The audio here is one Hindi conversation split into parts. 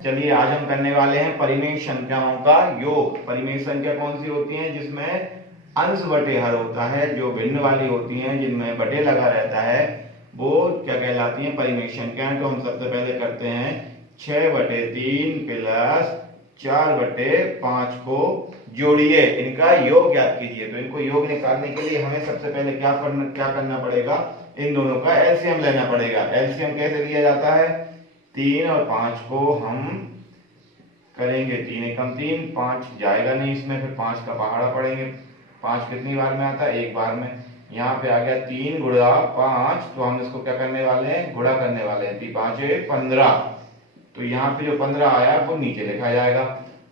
चलिए आज हम करने वाले हैं परिमेय संख्याओं का योग। परिमेय संख्या कौन सी होती है? जिसमें अंश बटे हर होता है, जो भिन्न वाली होती हैं, जिनमें बटे लगा रहता है, वो क्या कहलाती हैं? परिमेय संख्याएं। तो हम सबसे पहले करते हैं 6/3 प्लस 4/5 को जोड़िए, इनका योग ज्ञात कीजिए। तो इनको योग निकालने के लिए हमें सबसे पहले क्या करना पड़ेगा? इन दोनों का एलसीएम लेना पड़ेगा। एलसीएम कैसे लिया जाता है? 3 और 5 को हम करेंगे 3 एकम 3, 5 जाएगा नहीं इसमें, फिर 5 का पहाड़ा पड़ेंगे। 5 कितनी बार में आता है? एक बार में। यहाँ पे आ गया 3 गुणा 5, तो हम इसको क्या करने वाले हैं? गुणा करने वाले हैं। 3 5 15, तो यहाँ पे जो 15 आया वो नीचे लिखा जाएगा।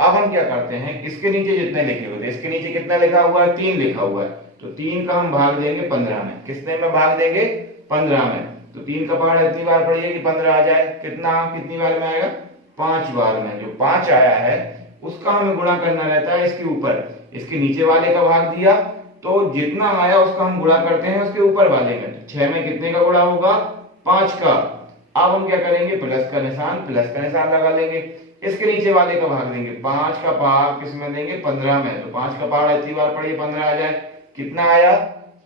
अब हम क्या करते हैं, इसके नीचे जितने लिखे हुए थे, इसके नीचे कितना लिखा हुआ है? 3 लिखा हुआ है, तो 3 का हम भाग देंगे 15 में। कितने में भाग देंगे? 15 में। तो 3 का पहाड़ा इतनी बार पड़िए कि 15 आ जाए। कितनी बार में आएगा? 5 बार में। जो 5 आया है उसका हमें गुणा करना रहता है इसके ऊपर। इसके नीचे वाले का भाग दिया, तो जितना आया उसका हम गुणा करते हैं उसके ऊपर वाले में। तो 6 में कितने का गुणा होगा? 5 का। अब हम क्या करेंगे? प्लस का निशान लगा लेंगे। इसके नीचे वाले का भाग देंगे। 5 का भाग किसमें देंगे? 15 में। तो 5 का पहाड़ा इतनी बार पड़िए 15 आ जाए। कितना आया?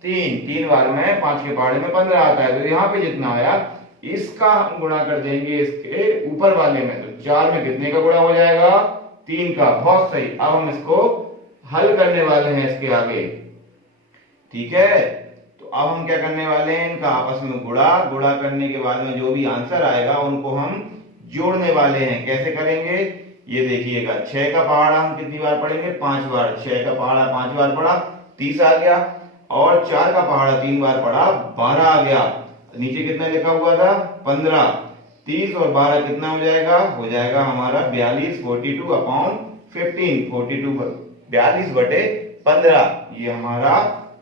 3 बार में 5 के पहाड़े में 15 आता है। तो यहाँ पे जितना आया इसका हम गुणा कर देंगे इसके ऊपर वाले में। तो 4 में कितने का गुणा हो जाएगा? 3 का। बहुत सही। अब हम इसको हल करने वाले हैं इसके आगे, ठीक है। तो अब हम क्या करने वाले हैं? इनका आपस में गुणा करने के बाद में जो भी आंसर आएगा उनको हम जोड़ने वाले हैं। कैसे करेंगे ये देखिएगा। 6 का पहाड़ा हम कितनी बार पढ़ेंगे? 5 बार। 6 का पहाड़ा 5 बार पढ़ा, 30 आ गया। और 4 का पहाड़ा 3 बार पढ़ा, 12 आ गया। नीचे कितना लिखा हुआ था? 15। 30 और 12 कितना हो जाएगा? हो जाएगा हमारा 42। 42 अपॉन 15, 42/15। ये हमारा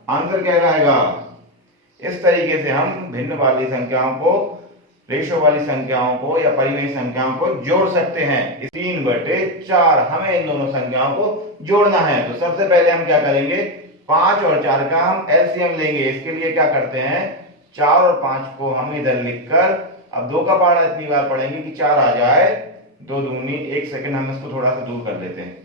आंसर कहलाएगा। इस तरीके से हम भिन्न वाली संख्याओं को, रेशो वाली संख्याओं को या परिमेय संख्याओं को जोड़ सकते हैं। 3/4 हमें इन दोनों संख्याओं को जोड़ना है। तो सबसे पहले हम क्या करेंगे? 5 और 4 का हम एलसीएम लेंगे। इसके लिए क्या करते हैं? 4 और 5 को हम इधर लिखकर, अब 2 का पहाड़ा इतनी बार पढ़ेंगे कि 4 आ जाए। 2 दूनी, 1 सेकंड हम इसको थोड़ा सा दूर कर देते हैं,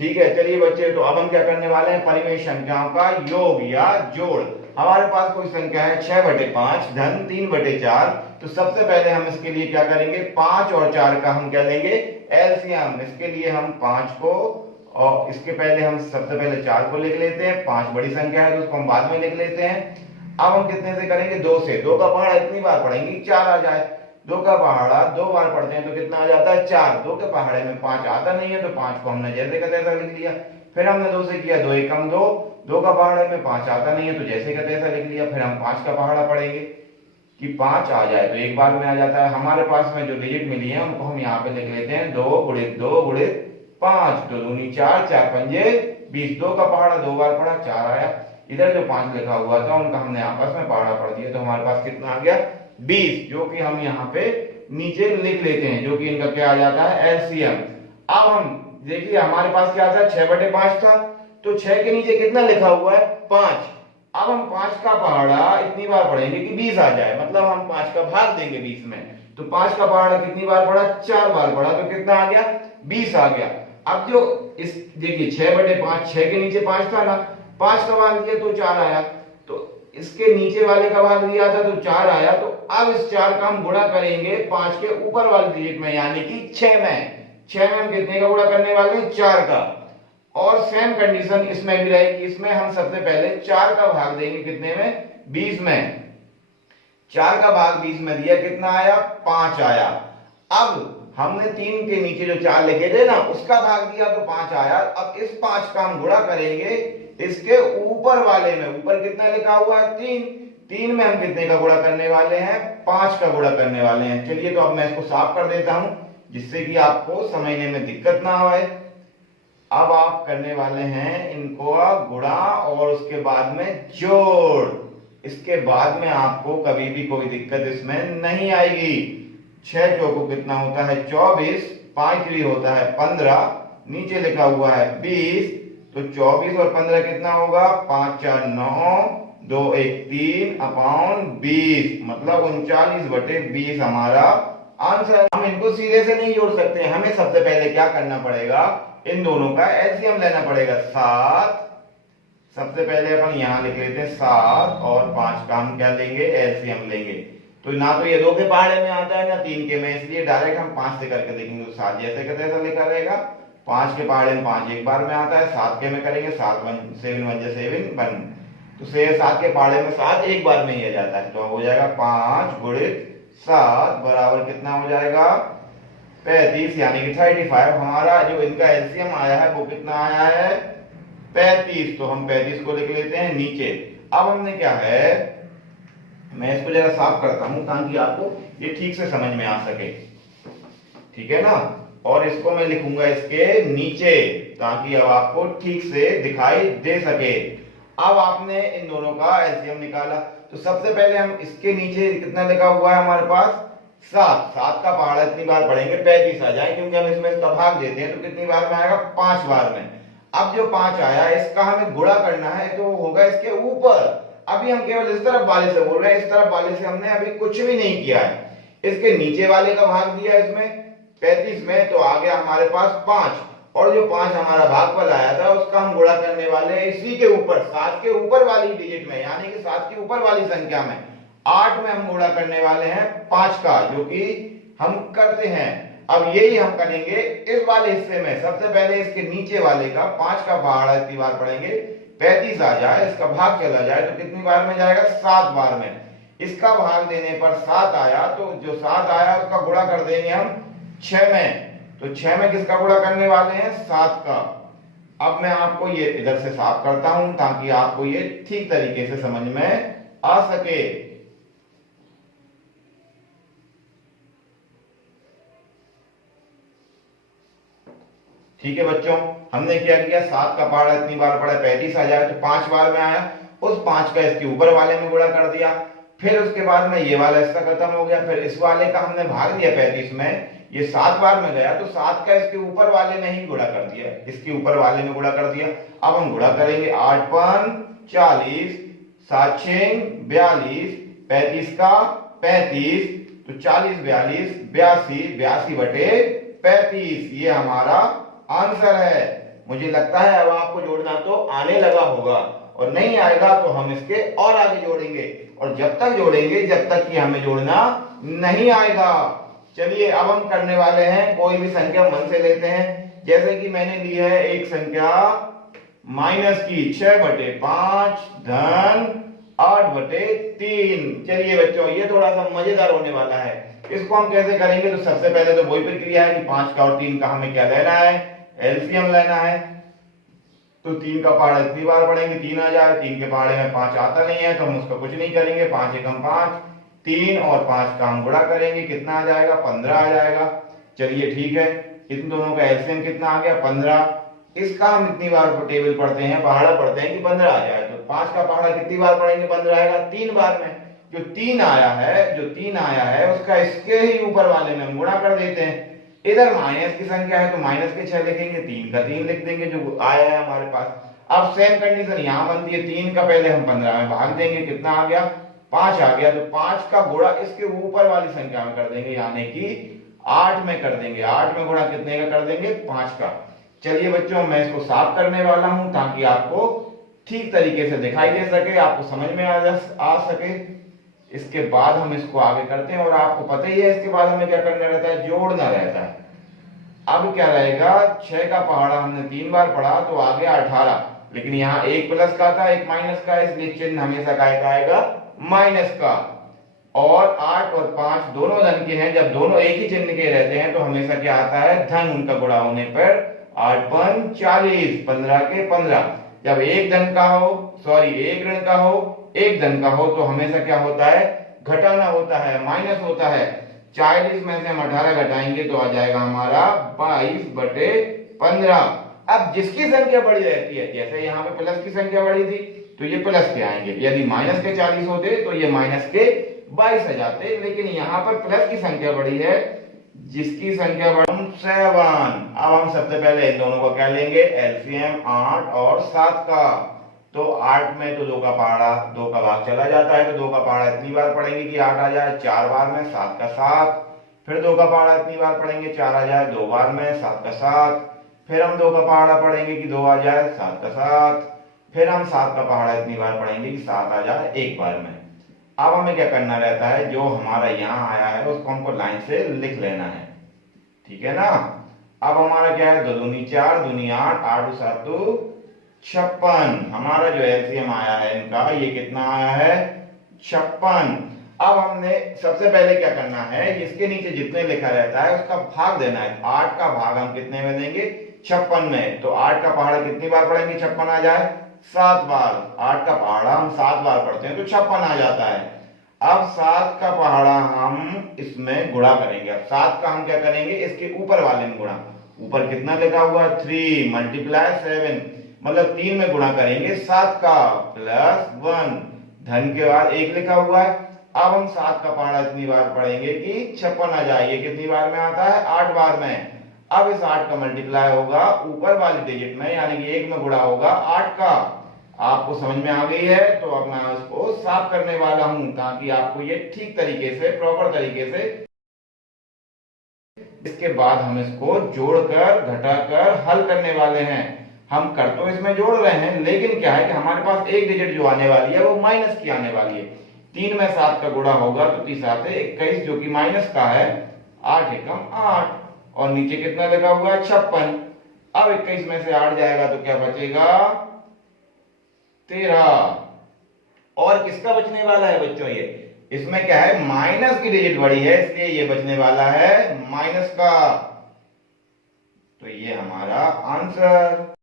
ठीक है। चलिए बच्चे, तो अब हम क्या करने वाले हैं? परिमेय संख्याओं का योग या जोड़। हमारे पास कोई संख्या है 6/5 धन 3/4। तो सबसे पहले हम इसके लिए क्या करेंगे? 5 और 4 का हम क्या लेंगे? एलसीएम। इसके लिए हम 5 को, और इसके पहले हम सबसे पहले 4 को लिख लेते हैं। 5 बड़ी संख्या है तो उसको हम बाद में लिख लेते हैं। अब हम कितने से करेंगे? 2 से। 2 का पहाड़ा इतनी बार पढ़ेंगे 4 आ जाए। 2 का पहाड़ा 2 बार पढ़ते हैं तो कितना आ जाता है? 4। 2 के पहाड़े में 5 आता नहीं है, तो 5 को हमने जैसे का तैसा लिख लिया। फिर हमने 2 से किया, 2 एकम 2। 2 का पहाड़े में 5 आता नहीं है, तो जैसे का तैसा लिख लिया। फिर हम 5 का पहाड़ा पढ़ेंगे कि 5 आ जाए, तो एक बार में आ जाता है। हमारे पास में जो डिजिट मिली है उनको हम यहाँ पे लिख लेते हैं 2 × 2 × 5। 2 दूनी 4, 4 पंजे 20। 2 का पहाड़ा 2 बार पढ़ा, 4 आया। इधर जो 5 लिखा हुआ था उनका हमने आपस में पहाड़ा पढ़ दिया, तो हमारे पास कितना आ गया? 20, जो कि हम यहाँ पे नीचे लिख लेते हैं, जो कि इनका क्या आ जाता है? एलसीएम। अब हम देखिए हमारे पास क्या था? 6/5 था, तो 6 के नीचे कितना लिखा हुआ है? 5। अब हम 5 का पहाड़ा इतनी बार पढ़ेंगे कि 20 आ जाए, मतलब हम 5 का भाग देंगे 20 में। तो 5 का पहाड़ा कितनी बार पढ़ा? 4 बार पढ़ा, तो कितना आ गया? 20 आ गया। अब जो इस देखिए 6/5, 6 के नीचे 5 था ना, 5 का भाग दिया तो 4 आया। तो इसके नीचे वाले का भाग दिया था तो 4 आया। तो अब इस 4 का हम गुणा करेंगे 5 के ऊपर वाले डिजिट में, यानी कि 6 में। 6 में हम कितने का गुणा करने वाले हैं? 4 का। और सेम कंडीशन इसमें भी रहेगी। इसमें हम सबसे पहले 4 का भाग देंगे कितने में? 20 में। 4 का भाग 20 में दिया, कितना आया? 5 आया। अब हमने 3 के नीचे जो 4 लिखे थे ना, उसका भाग दिया तो 5 आया। अब इस 5 का हम गुणा करेंगे इसके ऊपर वाले में। ऊपर कितना लिखा हुआ है? 3। 3 में हम कितने का गुणा करने वाले हैं? 5 का गुणा करने वाले हैं। चलिए, तो अब मैं इसको साफ कर देता हूं, जिससे कि आपको समझने में दिक्कत ना हो। अब आप करने वाले हैं इनको गुणा और उसके बाद में जोड़। इसके बाद में आपको कभी भी कोई दिक्कत इसमें नहीं आएगी। 6 चौको कितना होता है? 24। 5 भी होता है 15। नीचे लिखा हुआ है 20। तो 24 और 15 कितना होगा? 5 4 9, 2 1 3 अपॉन 20, मतलब 39/20 हमारा आंसर। हम इनको सीधे से नहीं जोड़ सकते, हमें सबसे पहले क्या करना पड़ेगा, इन दोनों का एलसीएम लेना पड़ेगा। 7, सबसे पहले अपन यहां लिख लेते हैं 7 और 5 का हम क्या लेंगे, एलसीएम लेंगे। तो ना तो ये 2 के पहाड़े में आता है ना 3 के में, इसलिए डायरेक्ट हम 5 से करके देखेंगे। तो 7 जैसे का तैसा लिखा रहेगा। 5 के पहाड़े में 5 एक बार में आता है, 7 के में करेंगे 7 1 7 1 7 1, तो 7 के पहाड़े में 7 एक बार में ही आ जाता है। तो हो जाएगा 5 गुणित 7 बराबर कितना हो जाएगा, 35, यानी कि 35। हमारा जो इनका एलसीएम आया है वो कितना आया है, 35। तो हम 35 को लिख लेते हैं नीचे। अब हमने क्या है, मैं इसको जरा साफ करता हूं ताकि आपको ये ठीक से समझ में आ सके, ठीक है ना। और इसको मैं लिखूंगा इसके नीचे ताकि अब आपको ठीक से दिखाई दे सके। अब आपने इन दोनों का एलसीएम निकाला, तो सबसे पहले हम इसके नीचे कितना लिखा हुआ है हमारे पास, 7। 7 का पहाड़ा इतनी बार पढ़ेंगे 35 आ जाए, क्योंकि हम इसमें इसका भाग देते हैं तो कितनी बार में आएगा, 5 बार में। अब जो 5 आया इसका हमें गुणा करना है, तो होगा इसके ऊपर। अभी हम केवल इस तरफ वाले से बोल रहे हैं, इस तरफ वाले से हमने अभी कुछ भी नहीं किया है। इसके नीचे वाले का भाग दिया इसमें 35 में, तो आ गया हमारे पास 5, और जो 5 हमारा भागफल आया था उसका हम गुणा करने वाले हैं इसी के ऊपर, 7 के ऊपर वाली डिजिट में, यानी कि 7 के ऊपर वाली संख्या में 8 में हम गुणा करने वाले हैं 5 का, जो कि हम करते हैं। अब यही हम करेंगे इस वाले हिस्से में। सबसे पहले इसके नीचे वाले का 5 का पहाड़ा इतनी बार पढ़ेंगे, 35 आ जाए, इसका भाग चला जाए तो कितनी बार में जाएगा, 7 बार में। इसका भाग देने पर 7 आया, तो जो 7 आया उसका गुणा कर देंगे हम 6 में। तो 6 में किसका गुणा करने वाले हैं, 7 का। अब मैं आपको ये इधर से साफ करता हूं ताकि आपको ये ठीक तरीके से समझ में आ सके। ठीक है बच्चों, हमने क्या किया, 7 का पहाड़ा इतनी बार पढ़ा, 35 आ जाए तो 5 बार में आया, उस 5 का इसके ऊपर वाले में गुणा कर दिया। फिर उसके बाद में ये वाला हिस्सा खत्म हो गया, फिर इस वाले का हमने भाग दिया 35 में, ये 7 बार में गया तो 7 का इसके ऊपर वाले में ही गुणा कर दिया, इसके ऊपर वाले में गुणा कर दिया। अब हम गुणा करेंगे, 8 5 40, 7 6 42, 35 का 35, तो 40 42 82, 82 बटे 35, ये हमारा आंसर है। मुझे लगता है अब आपको जोड़ना तो आने लगा होगा, और नहीं आएगा तो हम इसके और आगे जोड़ेंगे, और जब तक जोड़ेंगे जब तक कि हमें जोड़ना नहीं आएगा। चलिए अब हम करने वाले हैं, कोई भी संख्या मन से लेते हैं। जैसे कि मैंने ली है एक संख्या माइनस की 6/5 धन 8/3। चलिए बच्चों, ये थोड़ा सा मजेदार होने वाला है। इसको हम कैसे करेंगे, तो सबसे पहले तो वही प्रक्रिया है कि 5 का और 3 का हमें क्या लेना है, एलसीएम लेना है। तो 3 का पहाड़ा इतनी बार पढ़ेंगे 3 आ जाए, 3 के पहाड़े में 5 आता नहीं है तो हम उसका कुछ नहीं करेंगे, 5 एकम 5, 3 और 5 का हम गुणा करेंगे, कितना आ जाएगा, 15 आ जाएगा। चलिए ठीक है, इन दोनों का एलसीएम कितना आ गया, 15। इसका हम इतनी बार टेबल पढ़ते हैं, पहाड़ा पढ़ते हैं कि 15 आ जाए, तो 5 का पहाड़ा कितनी बार पढ़ेंगे, 15 आएगा 3 बार में। जो 3 आया है उसका इसके ही ऊपर वाले में हम गुणा कर देते हैं। इधर माइनस की संख्या है तो माइनस के 6 लिखेंगे, 3 का 3 लिख देंगे जो आया है हमारे पास। अब सेम कंडीशन यहां बनती है, 3 का पहले हम 15 में भाग देंगे, कितना आ गया, 5 आ गया, तो 5 का गुणा इसके ऊपर वाली संख्या में कर देंगे, यानी कि 8 में कर देंगे। 8 में गुणा कितने का कर देंगे, 5 का। चलिए बच्चों, मैं इसको साफ करने वाला हूं ताकि आपको ठीक तरीके से दिखाई दे सके, आपको समझ में आ सके। इसके बाद हम इसको आगे करते हैं, और आपको पता ही है इसके बाद हमें क्या करना रहता है, जोड़ना रहता है। अब क्या रहेगा, 6 का पहाड़ा हमने 3 बार पढ़ा तो आ गया 18, लेकिन यहाँ एक प्लस का था एक माइनस का, इसलिए चिन्ह हमेशा काय का आएगा, माइनस का। और 8 और 5 दोनों धन के हैं, जब दोनों एक ही चिन्ह के रहते हैं तो हमेशा क्या आता है, धन। उनका गुणा होने पर 8 5 40, 15 के 15। जब एक धन का हो, सॉरी एक ऋण का हो, एक धन का हो, तो हमेशा क्या होता है, घटाना होता है, माइनस होता है। 40 में से हम 18 घटाएंगे तो आ जाएगा हमारा 22/15। अब जिसकी संख्या बड़ी रहती है, जैसे यहाँ पे प्लस की संख्या बड़ी थी तो ये प्लस के आएंगे, यदि माइनस के 40 होते तो ये माइनस के 22 आ जाते, लेकिन यहाँ पर प्लस की संख्या बड़ी है, जिसकी संख्या बड़ी 7। अब हम सबसे पहले इन दोनों को क्या लेंगे, एलसीएम 8 और 7 का। तो 8 में तो 2 का पहाड़ा 2 का भाग चला जाता है, तो 2 का पहाड़ा इतनी बार पढ़ेंगे कि 8 आ जाए, 4 बार में, 7 का 7, फिर 2 का पहाड़ा इतनी बार पढ़ेंगे 4 आ जाए 2 बार में, 7 का 7। फिर हम 2 का पहाड़ा पढ़ेंगे कि 2 आ जाए 7 का 7। फिर हम 7 का पहाड़ा इतनी बार पढ़ेंगे कि 7 आ जाए 1 बार में। अब हमें क्या करना रहता है, जो हमारा यहाँ आया है उसको हमको लाइन से लिख लेना है, ठीक है ना। अब हमारा क्या है, 2 दूनी 4, दूनी 8, 8 7 56। हमारा जो एलसीएम आया है इनका, ये कितना आया है 56। अब हमने सबसे पहले क्या करना है, इसके नीचे जितने लिखा रहता है उसका भाग देना है। 8 का भाग हम कितने में देंगे, 56 में। तो 8 का पहाड़ा कितनी बार पढ़ेंगे, 56 आ जाए 7 बार। 8 का पहाड़ा हम 7 बार पढ़ते हैं तो 56 आ जाता है। अब 7 का पहाड़ा हम इसमें गुणा करेंगे। अब 7 का हम क्या करेंगे, इसके ऊपर वाले में गुणा। ऊपर कितना लिखा हुआ है 3 मल्टीप्लाई 7, मतलब 3 में गुणा करेंगे 7 का प्लस 1, धन के बाद 1 लिखा हुआ है। अब हम 7 का पहाड़ा इतनी बार पढ़ेंगे कि 56 आ जाए। कितनी बार में आता है, 8 बार में। अब इस 8 का मल्टीप्लाई होगा ऊपर वाले डिजिट में, यानी कि 1 में गुणा होगा 8 का। आपको समझ में आ गई है, तो अब मैं इसको साफ करने वाला हूं ताकि आपको ये ठीक तरीके से, प्रॉपर तरीके से। इसके बाद हम इसको जोड़कर घटाकर हल करने वाले हैं। हम कर तो इसमें जोड़ रहे हैं, लेकिन क्या है कि हमारे पास एक डिजिट जो आने वाली है वो माइनस की आने वाली है। 3 में 7 का गुणा होगा तो 3 7 21, जो कि माइनस का है। 8 एकम 8, और नीचे कितना लगा हुआ है 56। अब 21 में से 8 जाएगा तो क्या बचेगा 13। और किसका बचने वाला है बच्चों, ये इसमें क्या है, माइनस की डिजिट बड़ी है, इसलिए ये बचने वाला है माइनस का। तो ये हमारा आंसर।